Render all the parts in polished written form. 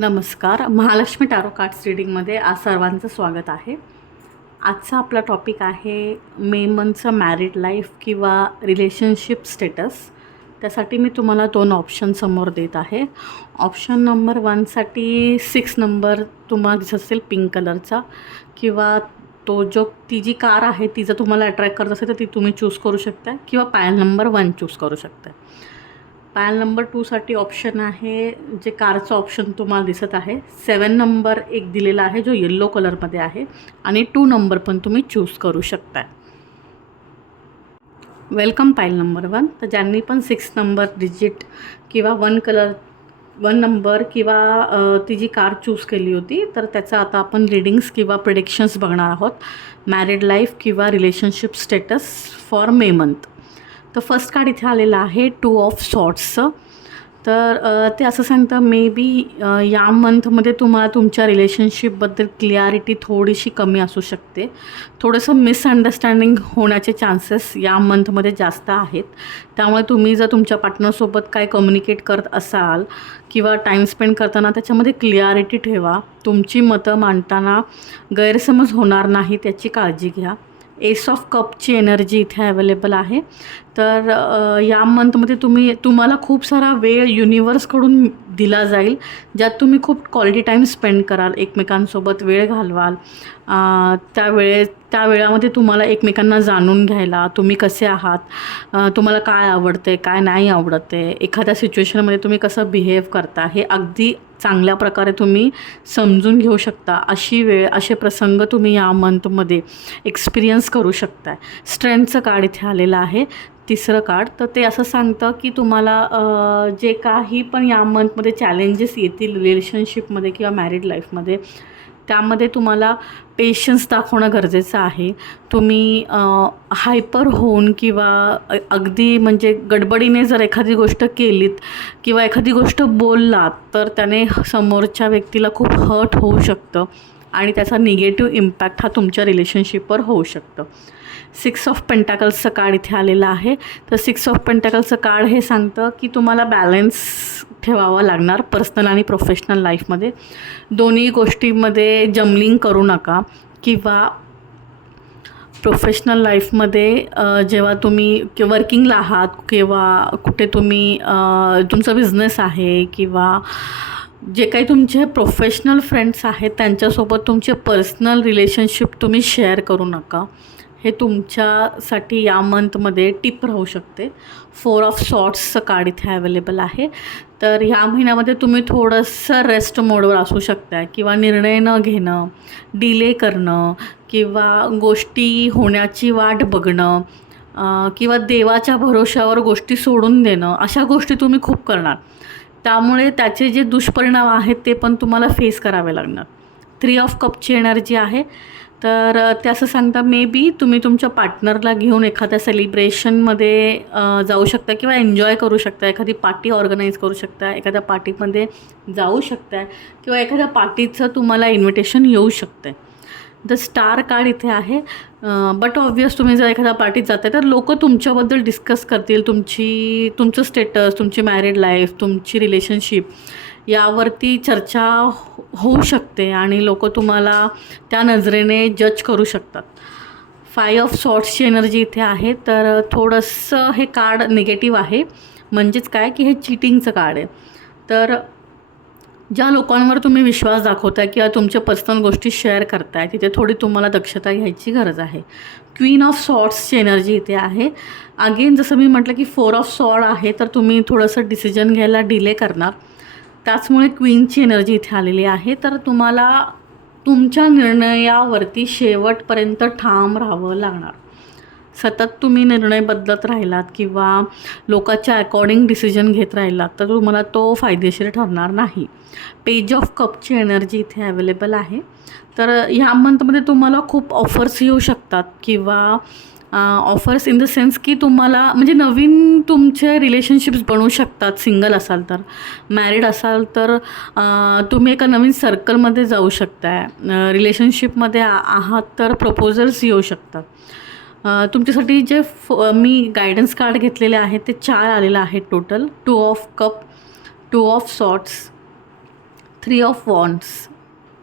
नमस्कार. Mahalakshmi tarot cards रीडिंगमध्ये आज सर्वांचं स्वागत आहे. आजचा आपला टॉपिक आहे मे मंथचं मॅरिड लाईफ किंवा रिलेशनशिप स्टेटस. त्यासाठी मी तुम्हाला 2 ऑप्शन समोर देत आहे. ऑप्शन नंबर 1साठी 6 नंबर तुम्हाला दिसत असेल पिंक कलरचा, किंवा ती जी कार आहे ती जर तुम्हाला अट्रॅक्ट करत असेल तर ती तुम्ही चूज करू शकता, किंवा पायल नंबर 1 चूज करू शकता. पायल नंबर 2साठी ऑप्शन आहे जे कारचं ऑप्शन तुम्हाला दिसत आहे. 7 नंबर एक दिलेला आहे जो येल्लो कलरमध्ये आहे, आणि 2 नंबर पण तुम्ही चूज करू शकता. Welcome pile number 1. तर ज्यांनी पण 6 नंबर डिजिट किंवा 1 नंबर किंवा ती जी कार चूज केली होती, तर त्याचं आता आपण रीडिंग्स किंवा प्रेडिक्शन्स बघणार आहोत. मॅरिड लाईफ किंवा relationship status for May month. तर फर्स्ट कार्ड इथे आलेलं आहे 2 ऑफ सॉर्ट्सचं. तर ते असं सांगतं मे बी या मंथमध्ये तुम्हाला तुमच्या रिलेशनशिपबद्दल क्लिअरिटी थोडीशी कमी असू शकते. थोडंसं मिसअंडरस्टँडिंग होण्याचे चान्सेस या मंथमध्ये जास्त आहेत. त्यामुळे तुम्ही जर तुमच्या पार्टनरसोबत काय कम्युनिकेट करत असाल किंवा टाईम स्पेंड करताना त्याच्यामध्ये क्लिअरिटी ठेवा. तुमची मतं मांडताना गैरसमज होणार नाही त्याची काळजी घ्या. एस ऑफ कपची एनर्जी इथे अवेलेबल आहे. तर या मंथमध्ये तुम्हाला खूप सारा वेळ युनिवर्सकडून दिला जाईल, ज्यात तुम्ही खूप क्वालिटी टाईम स्पेंड कराल, एकमेकांसोबत वेळ घालवाल. त्या वेळामध्ये तुम्हाला एकमेकांना जाणून घ्यायला, तुम्ही कसे आहात, तुम्हाला काय आवडते काय नाही आवडते, एखाद्या सिच्युएशनमध्ये तुम्ही कसं बिहेव करता हे अगदी चांगल्या प्रकारे तुम्ही समजून घेऊ शकता. अशी वेळ, असे प्रसंग तुम्ही या मंथमध्ये एक्सपिरियन्स करू शकता. स्ट्रेंथचं कार्ड इथे आलेलं आहे, 3रं कार्ड. तर ते असं सांगतं की तुम्हाला जे काही पण या मंथमध्ये चॅलेंजेस येतील रिलेशनशिपमध्ये किंवा मॅरिड लाईफमध्ये, त्यामध्ये तुम्हाला पेशन्स दाखवणं गरजेचं आहे. तुम्ही हायपर होऊन किंवा अगदी म्हणजे गडबडीने जर एखादी गोष्ट केलीत किंवा एखादी गोष्ट बोललात तर त्याने समोरच्या व्यक्तीला खूप हर्ट होऊ शकतं आणि त्याचा निगेटिव्ह इम्पॅक्ट हा तुमच्या रिलेशनशिपवर होऊ शकतं. 6 ऑफ पेंटाकल्सचं कार्ड इथे आलेलं आहे. तर 6 ऑफ पेंटाकल्सचं कार्ड हे सांगतं की तुम्हाला बॅलन्स ठेवावा लागणार पर्सनल आणि प्रोफेशनल लाईफमध्ये. दोन्ही गोष्टींमध्ये जमलिंग करू नका, किंवा प्रोफेशनल लाईफमध्ये जेव्हा तुम्ही वर्किंगला आहात किंवा कुठे तुम्ही तुमचा बिझनेस आहे किंवा जे काही तुमचे प्रोफेशनल फ्रेंड्स आहेत त्यांच्यासोबत तुमचे पर्सनल रिलेशनशिप तुम्ही शेअर करू नका. हे तुमच्यासाठी या मंथमध्ये टिप राहू शकते. 4 ऑफ सॉर्ट्सचं कार्ड इथे अवेलेबल आहे. तर ह्या महिन्यामध्ये तुम्ही थोडंसं रेस्ट मोडवर असू शकता, किंवा निर्णय न घेणं, डिले करणं, किंवा गोष्टी होण्याची वाट बघणं, किंवा देवाच्या भरोश्यावर गोष्टी सोडून देणं, अशा गोष्टी तुम्ही खूप करणार. त्यामुळे त्याचे जे दुष्परिणाम आहेत ते पण तुम्हाला फेस करावे लागणार. 3 ऑफ कपची एनर्जी आहे. तर ते असं सांगता मे बी तुम्ही तुमच्या पार्टनरला घेऊन एखाद्या सेलिब्रेशनमध्ये जाऊ शकता किंवा एन्जॉय करू शकता. एखादी पार्टी ऑर्गनाईज करू शकता, एखाद्या पार्टीमध्ये जाऊ शकता, किंवा एखाद्या पार्टीचं तुम्हाला इन्व्हिटेशन येऊ शकतं. द स्टार कार्ड इथे आहे. बट ऑब्वियस तुम्ही जर एखाद्या पार्टीत जाता तर लोक तुमच्याबद्दल डिस्कस करतील, तुमचं स्टेटस, तुमची मॅरिड लाईफ, तुमची रिलेशनशिप यावरती चर्चा होऊ शकते आणि लोक तुम्हाला त्या नजरेने जज करू शकतात. 5 ऑफ सॉर्ट्सची एनर्जी इथे आहे. तर थोडंसं हे कार्ड निगेटिव्ह आहे. म्हणजेच काय की हे चीटिंगचं कार्ड आहे. तर ज्या लोकांवर तुम्ही विश्वास दाखवताय किंवा तुमच्या पर्सनल गोष्टी शेअर करताय तिथे थोडी तुम्हाला दक्षता घ्यायची गरज आहे. क्वीन ऑफ सॉर्ट्सची एनर्जी इथे आहे. अगेन जसं मी म्हटलं की 4 ऑफ सॉर्ड आहे, तर तुम्ही थोडंसं डिसिजन घ्यायला डिले करणार. त्याचमुळे क्वीनची एनर्जी इथे आलेली आहे. तर तुम्हाला तुमच्या निर्णयावरती शेवटपर्यंत ठाम राहावं लागणार. सतत तुम्ही निर्णय बदलत राहिलात किंवा लोकांच्या अकॉर्डिंग डिसिजन घेत राहिलात तर तुम्हाला तो फायदेशीर ठरणार नाही. पेज ऑफ कपची एनर्जी इथे अवेलेबल आहे. तर ह्या मंथमध्ये तुम्हाला खूप ऑफर्स येऊ शकतात, किंवा ऑफर्स इन द सेन्स की तुम्हाला म्हणजे नवीन तुमचे रिलेशनशिप्स बनवू शकतात. सिंगल असाल तर, मॅरिड असाल तर तुम्ही एका नवीन सर्कलमध्ये जाऊ शकताय. रिलेशनशिपमध्ये आहात तर प्रपोजल्स येऊ शकतात. तुमच्यासाठी जे मी गायडन्स कार्ड घेतलेले आहेत ते 4 आलेलं आहे total. 2 of cup, 2 of swords, 3 of wands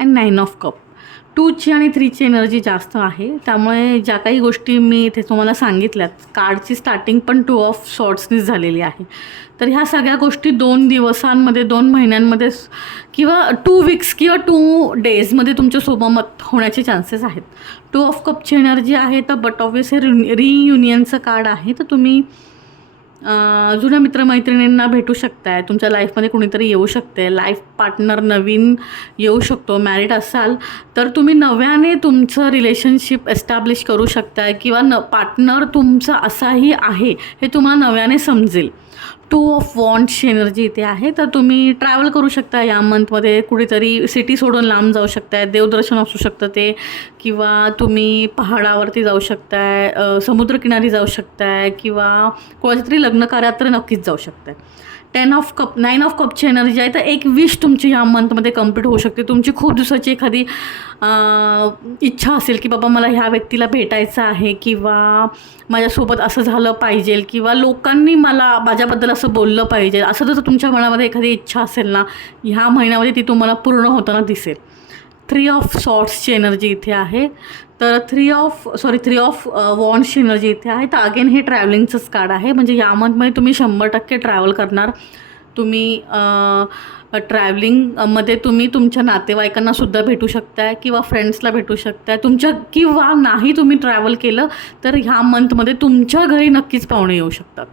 and 9 of cup. 2ची आणि 3ची एनर्जी जास्त आहे, त्यामुळे ज्या काही गोष्टी मी इथे तुम्हाला सांगितल्यात, कार्डची स्टार्टिंग पण 2 ऑफ सॉर्ट्सनीच झालेली आहे. तर ह्या सगळ्या गोष्टी 2 दिवसांमध्ये, 2 महिन्यांमध्ये किंवा 2 वीक्स किंवा 2 डेजमध्ये तुमच्यासोबत होण्याचे चान्सेस आहेत. 2 ऑफ कपची एनर्जी आहे, तर बट ऑब्वियसली रियुनियनचं कार्ड आहे. तर तुम्ही जुन्या मित्रमैत्रिणींना भेटू शकताय, तुमच्या लाईफमध्ये कुणीतरी येऊ शकते, लाईफ पार्टनर नवीन येऊ शकतो. मॅरिड असाल तर तुम्ही नव्याने तुमचं रिलेशनशिप एस्टॅब्लिश करू शकताय किंवा पार्टनर तुमचा असाही आहे हे तुम्हाला नव्याने समजेल. 2 ऑफ वॉन्ड्सची एनर्जी इथे आहे. तर तुम्ही ट्रॅव्हल करू शकता या मंथमध्ये, कुठेतरी सिटी सोडून लांब जाऊ शकताय, देवदर्शन असू शकतं ते, किंवा तुम्ही पहाडावरती जाऊ शकताय, समुद्रकिनारी जाऊ शकताय, किंवा कोणाच्या तरी लग्न कार्यात तर नक्कीच जाऊ शकताय. 9 ऑफ कपची एनर्जी आहे. तर एक विश तुमची ह्या मंथमध्ये कंप्लीट होऊ शकते. तुमची खूप दिवसाची एखादी इच्छा असेल की बाबा मला ह्या व्यक्तीला भेटायचं आहे, किंवा माझ्यासोबत असं झालं पाहिजे, किंवा लोकांनी माझ्याबद्दल असं बोललं पाहिजे, असं जर तुमच्या मनामध्ये एखादी इच्छा असेल ना, ह्या महिन्यामध्ये ती तुम्हाला पूर्ण होताना दिसेल. 3 ऑफ सॉर्ट्सची एनर्जी इथे आहे. तर 3 ऑफ वॉन्ड्सची एनर्जी इथे आहे. तर अगेन हे ट्रॅव्हलिंगचंच कार्ड आहे. म्हणजे या मंथमध्ये तुम्ही 100% ट्रॅव्हल करणार. तुम्ही ट्रॅव्हलिंगमध्ये तुम्ही तुमच्या नातेवाईकांना सुद्धा भेटू शकताय, किंवा फ्रेंड्सला भेटू शकताय. किंवा नाही तुम्ही ट्रॅव्हल केलं तर ह्या मंथमध्ये तुमच्या घरी नक्कीच पाहुणे येऊ शकतात.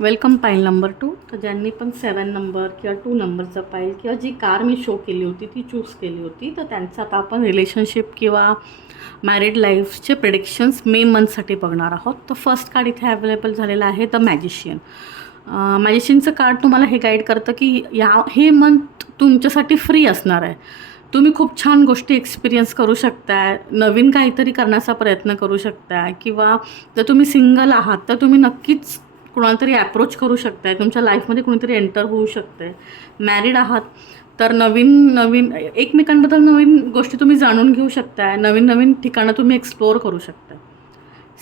वेलकम पाईल नंबर 2. तर ज्यांनी पण 7 नंबर किंवा 2 नंबरचं पाईल किंवा जी कार मी शो केली होती ती चूज केली होती, तर त्यांचं आता आपण रिलेशनशिप किंवा मॅरिड लाईफचे प्रेडिक्शन्स मे मंथसाठी बघणार आहोत. तर फर्स्ट कार्ड इथे अवेलेबल झालेलं आहे, द मॅजिशियन. मॅजिशियनचं कार्ड तुम्हाला हे गाईड करतं की हे मंथ तुमच्यासाठी फ्री असणार आहे. तुम्ही खूप छान गोष्टी एक्सपिरियन्स करू शकताय, नवीन काहीतरी करण्याचा प्रयत्न करू शकताय, किंवा जर तुम्ही सिंगल आहात तर तुम्ही नक्कीच कुणाला तरी ॲप्रोच करू शकताय, तुमच्या लाईफमध्ये कुणीतरी एंटर होऊ शकते. मॅरिड आहात तर नवीन एकमेकांबद्दल नवीन गोष्टी तुम्ही जाणून घेऊ शकताय, नवीन ठिकाणं तुम्ही एक्सप्लोअर करू शकताय.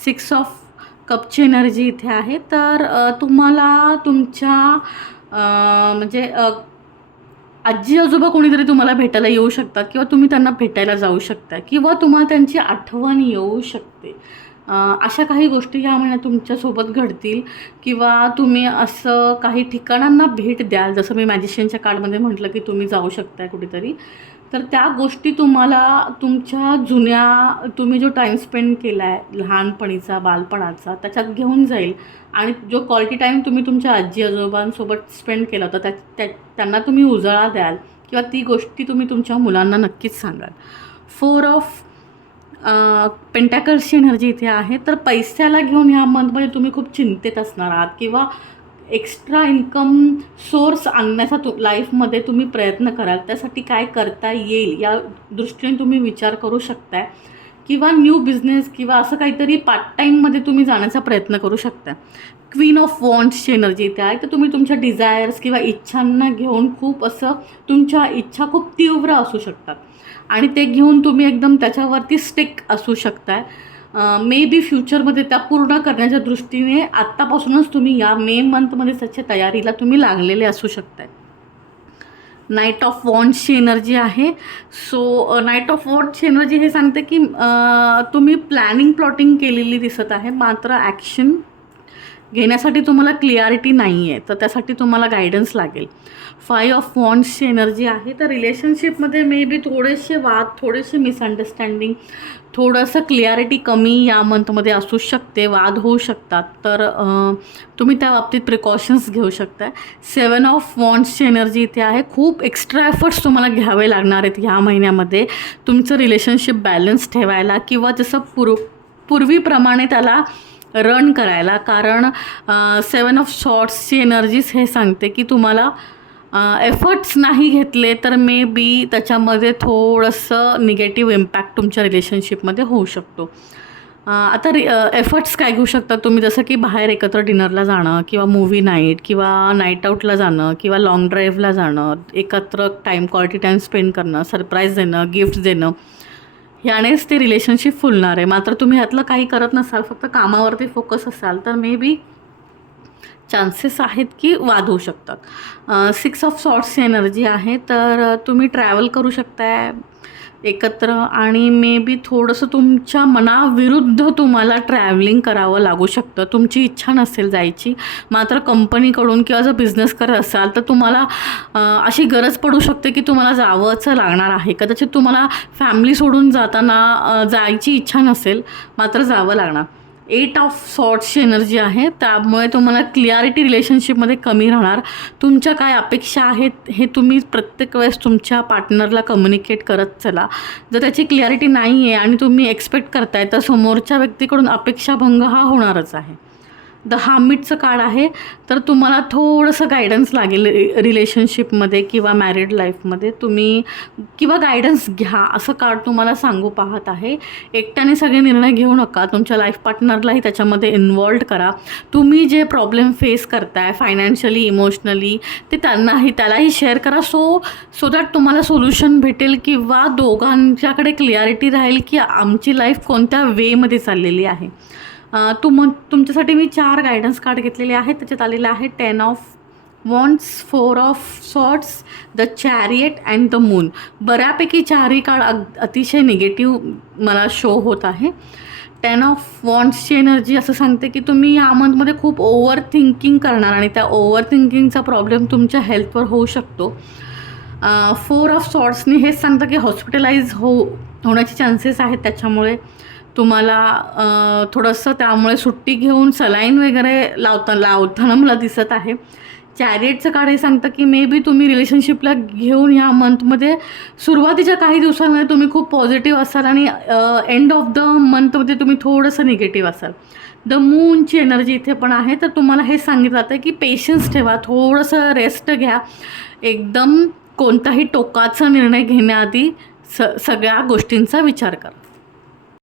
6 ऑफ कपची एनर्जी इथे आहे. तर तुम्हाला तुमच्या म्हणजे आजी आजोबा कोणीतरी तुम्हाला भेटायला येऊ शकतात, किंवा तुम्ही त्यांना भेटायला जाऊ शकता, किंवा तुम्हाला त्यांची आठवण येऊ शकते. अशा काही गोष्टी ह्या महिन्यात तुमच्यासोबत घडतील, किंवा तुम्ही असं काही ठिकाणांना भेट द्याल. जसं मी मॅजिशियनच्या कार्डमध्ये म्हटलं की तुम्ही जाऊ शकताय कुठेतरी, तर त्या गोष्टी तुम्हाला तुमच्या तुम्ही जो टाईम स्पेंड केला आहे लहानपणीचा, बालपणाचा, त्याच्यात घेऊन जाईल. आणि जो क्वालिटी टाईम तुम्ही तुमच्या आजी आजोबांसोबत स्पेंड केला होता त्यांना तुम्ही उजाळा द्याल, किंवा ती गोष्टी तुम्ही तुमच्या मुलांना नक्कीच सांगाल. 4 ऑफ पेंटॅकल्सची एनर्जी इथे आहे. तर पैशाला घेऊन ह्या मंथमध्ये तुम्ही खूप चिंतेत असणार आहात, किंवा एक्स्ट्रा इन्कम सोर्स आणण्याचा लाईफमध्ये तुम्ही प्रयत्न कराल. त्यासाठी काय करता येईल या दृष्टीने तुम्ही विचार करू शकताय, किंवा न्यू बिझनेस किंवा असं काहीतरी पार्ट टाईममध्ये तुम्ही जाण्याचा प्रयत्न करू शकता. क्वीन ऑफ वॉन्ड्सची एनर्जी इथे आहे. तर तुम्ही तुमच्या डिझायर्स किंवा इच्छांना घेऊन खूप असं तुमच्या इच्छा खूप तीव्र असू शकतात, आणि ते घेऊन तुम्ही एकदम त्याच्यावरती स्टिक असू शकताय. मे बी फ्युचरमध्ये त्या पूर्ण करण्याच्या दृष्टीने आत्तापासूनच तुम्ही या मे मंथमध्ये त्याच्या तयारीला तुम्ही लागलेले असू शकताय. नाईट ऑफ वॉन्ड्सची एनर्जी आहे. सो नाईट ऑफ वॉन्ड्सची एनर्जी हे सांगते की तुम्ही प्लॉटिंग केलेली दिसत आहे, मात्र ॲक्शन घेण्यासाठी तुम्हाला क्लिअरिटी नाही आहे, तर त्यासाठी तुम्हाला गायडन्स लागेल. 5 ऑफ वॉन्ड्सची एनर्जी आहे. तर रिलेशनशिपमध्ये मे बी थोडेसे वाद, थोडेसे मिसअंडरस्टँडिंग, थोडंसं क्लिअरिटी कमी या मंथमध्ये असू शकते, वाद होऊ शकतात. तर तुम्ही त्या बाबतीत प्रिकॉशन्स घेऊ शकता. 7 ऑफ वॉन्ड्सची एनर्जी इथे आहे. खूप एक्स्ट्रा एफर्ट्स तुम्हाला घ्यावे लागणार आहेत ह्या महिन्यामध्ये तुमचं रिलेशनशिप बॅलन्स ठेवायला, किंवा जसं पूर्वीप्रमाणे त्याला रन करायला. कारण 7 ऑफ सॉर्ट्सची एनर्जीज हे सांगते की तुम्हाला एफर्ट्स नाही घेतले तर मे बी त्याच्यामध्ये थोडंसं निगेटिव्ह इम्पॅक्ट तुमच्या रिलेशनशिपमध्ये होऊ शकतो. आता एफर्ट्स काय घेऊ शकता तुम्ही, जसं की बाहेर एकत्र डिनरला जाणं, किंवा मूव्ही नाईट, किंवा नाईट आऊटला जाणं, किंवा लाँग ड्राईव्हला जाणं, एकत्र क्वालिटी टाईम स्पेंड करणं, सरप्राईज देणं, गिफ्ट देणं, ह्यानेच ते रिलेशनशिप फुलणार आहे. मात्र तुम्ही ह्यातलं काही करत नसाल, फक्त कामावरती फोकस असाल, तर मे बी चान्सेस आहेत की वाद होऊ शकतात. 6 ऑफ सॉर्ट्सची एनर्जी आहे, तर तुम्ही ट्रॅव्हल करू शकताय एकत्र आणि मे बी थोडंसं तुमच्या मनाविरुद्ध तुम्हाला ट्रॅव्हलिंग करावं लागू शकतं. तुमची इच्छा नसेल जायची, मात्र कंपनीकडून किंवा जर बिझनेस करत असाल तर तुम्हाला अशी गरज पडू शकते की तुम्हाला जावंच लागणार आहे. कदाचित तुम्हाला फॅमिली सोडून जाताना जायची इच्छा नसेल, मात्र जावं लागणार. 8 ऑफ सॉर्ट्सची एनर्जी आहे, त्यामुळे तुम्हाला क्लिअरिटी रिलेशनशिपमध्ये कमी राहणार. तुमच्या काय अपेक्षा आहेत हे तुम्ही प्रत्येक वेळेस तुमच्या पार्टनरला कम्युनिकेट करत चला. जर त्याची क्लिअरिटी नाही आहे आणि तुम्ही एक्सपेक्ट करताय तर समोरच्या व्यक्तीकडून अपेक्षाभंग हा होणारच आहे. द हार्मिटचं कार्ड आहे, तर तुम्हाला थोडंसं गायडन्स लागेल रिलेशनशिपमध्ये किंवा मॅरिड लाईफमध्ये. तुम्ही किंवा गायडन्स घ्या असं कार्ड तुम्हाला सांगू पाहत आहे. एकट्याने सगळे निर्णय घेऊ नका, तुमच्या लाईफ पार्टनरलाही त्याच्यामध्ये इन्वॉल्व करा. तुम्ही जे प्रॉब्लेम फेस करताय फायनान्शियली, इमोशनली, ते त्यालाही शेअर करा, सो दॅट तुम्हाला सोल्युशन भेटेल किंवा दोघांच्याकडे क्लिअरिटी राहील की आमची लाईफ कोणत्या वेमध्ये चाललेली आहे. तुमच्यासाठी मी 4 गायडन्स कार्ड घेतलेले आहेत. त्याच्यात आलेलं आहे 10 of wands, 4 of swords, the chariot and the moon. बऱ्यापैकी 4ही कार्ड अतिशय निगेटिव्ह मला शो होत आहे. 10 ऑफ वॉन्ड्सची एनर्जी असं सांगते की तुम्ही या मंथमध्ये खूप ओव्हर थिंकिंग करणार आणि त्या ओव्हर थिंकिंगचा प्रॉब्लेम तुमच्या हेल्थवर होऊ शकतो. 4 ऑफ सॉर्ट्सनी हेच सांगतं की हॉस्पिटलाइज होण्याचे चान्सेस आहेत, त्याच्यामुळे तुम्हाला थोडंसं त्यामुळे सुट्टी घेऊन सलाईन वगैरे लावताना मला दिसत आहे. चॅरियटचं कार्ड हे सांगतं की मे बी तुम्ही रिलेशनशिपला घेऊन ह्या मंथमध्ये सुरुवातीच्या काही दिवसांमध्ये तुम्ही खूप पॉझिटिव्ह असाल आणि एंड ऑफ द मंथमध्ये तुम्ही थोडंसं निगेटिव्ह असाल. द मूनची एनर्जी इथे पण आहे, तर तुम्हाला हे सांगितलं जातं की पेशन्स ठेवा, थोडंसं रेस्ट घ्या. एकदम कोणताही टोकाचा निर्णय घेण्याआधी सगळ्या गोष्टींचा विचार करा.